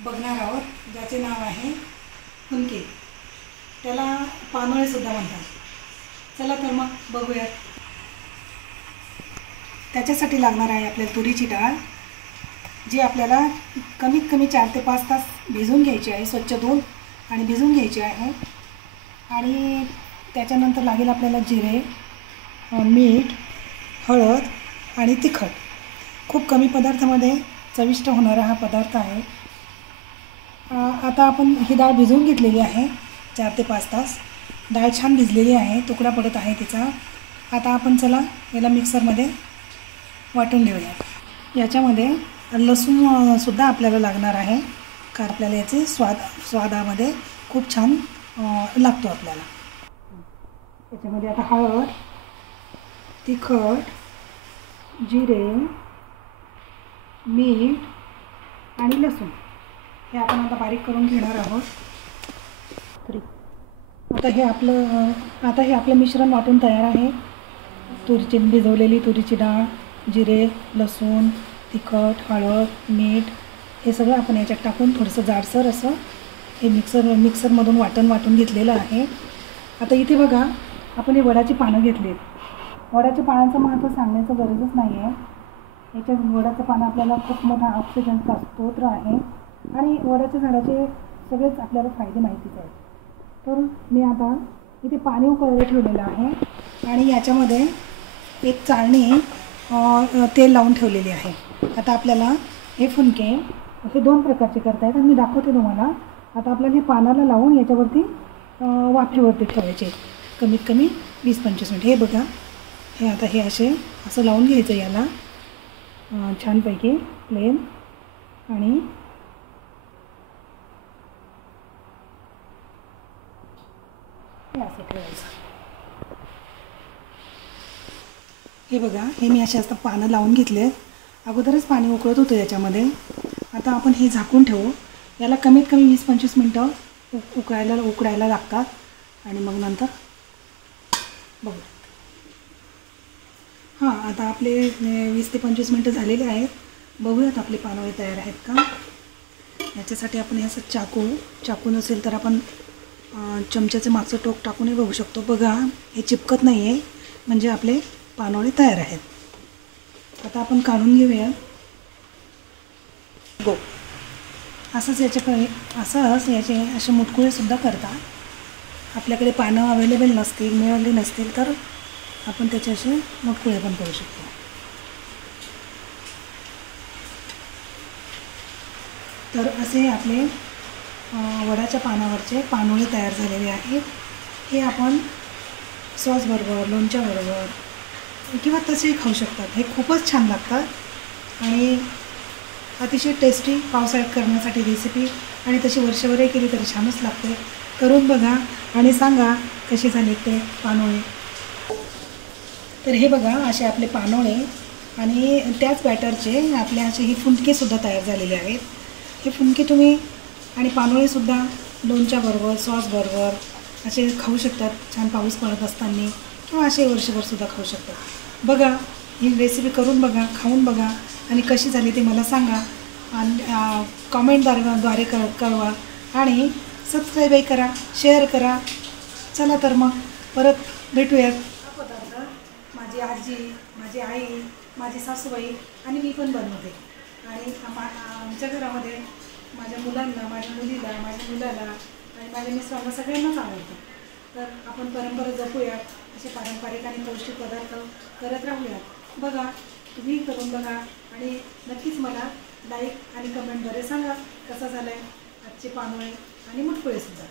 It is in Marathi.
बघणार आहोत ज्याचे नाव आहे फुनके। त्याला पानोळे सुद्धा म्हणतात। चला तर मग बघूयात। त्याच्यासाठी लागणार आहे आपल्याला तुरीची डाळ, जी आपल्याला कमीत कमी 4 ते 5 तास भिजवून घ्यायची आहे, स्वच्छ धुवून आणि भिजवून घ्यायची आहे। आणि त्याच्यानंतर लागेल आपल्याला जिरे, मीठ, हळद आणि तिखट। खूप कमी पदार्थामध्ये चविष्ट होणारा हा पदार्थ आहे। आता आपण ही डाळ भिजवून घेतलेली आहे 4 ते 5 तास। डाळ छान भिजलेली आहे, तुकडा पडत आहे तिचा। आता आपण चला याला मिक्सरमध्ये वाटून घेऊया। याच्यामध्ये लसूण सुद्धा आपल्याला लागणार आहे, कारण आपल्याला याचे स्वादामध्ये खूप छान लागतो आपल्याला। याच्यामध्ये आता हळद, तिखट, जिरे, मीठ आणि लसूण हे आपण आता बारीक करून घेणार आहोत। आता हे आपलं मिश्रण वाटून तयार आहे। भिजवलेली तुरीची डाळ, जिरे, लसूण, तिखट, हळद, मीठ हे सगळं आपण याच्यात टाकून थोडंसं जाडसर असं हे मिक्सरमधून वाटून घेतलेलं आहे। आता इथे बघा, आपण हे वडाची पानं घेतलीत। वडाच्या पानांचं महत्त्व सांगण्याचं गरजच नाही आहे। याच्यात वडाचं पानं आपल्याला खूप मोठा ऑक्सिजनचा स्रोत आहे आणि वडाच्या झाडाचे सगळेच आपल्याला फायदे माहितीच आहेत। तर मी आता इथे पाणी उकळायला ठेवलेलं आहे आणि याच्यामध्ये एक चाळणी तेल लावून ठेवलेली आहे। आता आपल्याला हे फुनके असे 2 प्रकारचे करता येतात, मी दाखवते तुम्हाला। आता आपल्याला हे पानाला लावून याच्यावरती वाफेवरती ठेवायचे कमीत कमी 20-25 मिनिट। हे बघा, हे आता हे असं लावून घ्यायचं याला छानपैकी प्लेन, आणि हे असं ठेवायचं। हे बघा, हे मी असे पानं लावून घेतले। अगोदरच पाणी उकळत होतं याच्यामध्ये। आता आपण हे झाकून ठेवू। याला कमीत कमी 20-25 मिनटं उकडायला लागतात आणि मग नंतर बघू। हां, आता आपले 20 ते 25 मिनटं झालेले आहेत। बघूयात आपले पानोळे तयार आहेत का। याच्यासाठी आपण हे असं चाकू नसेल तर आपण चमच्याचं मागचं टोक टाकूनही बघू शकतो। बघा, हे चिपकत नाही आहे, म्हणजे आपले पानोळे तयार आहेत। आता आपण काढून घेऊया। असंच याचे असे मुटकुळेसुद्धा करतात। आपल्याकडे पानं अवेलेबल मिळाली नसतील तर आपण त्याचे असे मुटकुळे पण करू शकतो। तर असे आपले वडाच्या पानावरचे पानोळे तयार झालेले आहेत। हे आपण सॉसबरोबर, लोणच्याबरोबर किंवा तसेही खाऊ शकतात। हे खूपच छान लागतात आणि अतिशय टेस्टी पावसाळ्यात करण्यासाठी रेसिपी, आणि तशी वर्षभरही केली तरी छानच लागते। करून बघा आणि सांगा कसे झाले ते पानोळे। तर हे बघा, असे आपले पानोळे आणि त्याच बॅटरचे आपले असे हे फुनकेसुद्धा तयार झालेले आहेत। हे फुनके तुम्ही आणि पानोळेसुद्धा लोणच्याबरोबर, सॉसबरोबर असे खाऊ शकतात, छान पाऊस पडत असताना, किंवा असे वर्षभरसुद्धा खाऊ शकतात। बघा, ही रेसिपी करून बघा, खाऊन बघा आणि कशी झाली ते मला सांगा, आणि कमेंटद्वारे कळवा, आणि सबस्क्राईबही करा, शेअर करा। चला तर मग परत भेटूयात। हा पदार्थ माझी आजी, माझी आई, माझी सासूबाई आणि मी पण बनवते, आणि आमच्या घरामध्ये माझ्या मुलांना, माझ्या मुलीला, माझ्या मुलाला आणि माझ्या मिस्टरांना सगळ्यांनाच आवडतं। तर आपण परंपरा जपूयात, असे पारंपरिक आणि पौष्टिक पदार्थ करत राहूयात। बघा, तुम्ही करून बघा आणि नक्कीच मला लाईक आणि कमेंटद्वारे सांगा कसा झाला आहे आजचे पानोळे आणि मुटकुळेसुद्धा।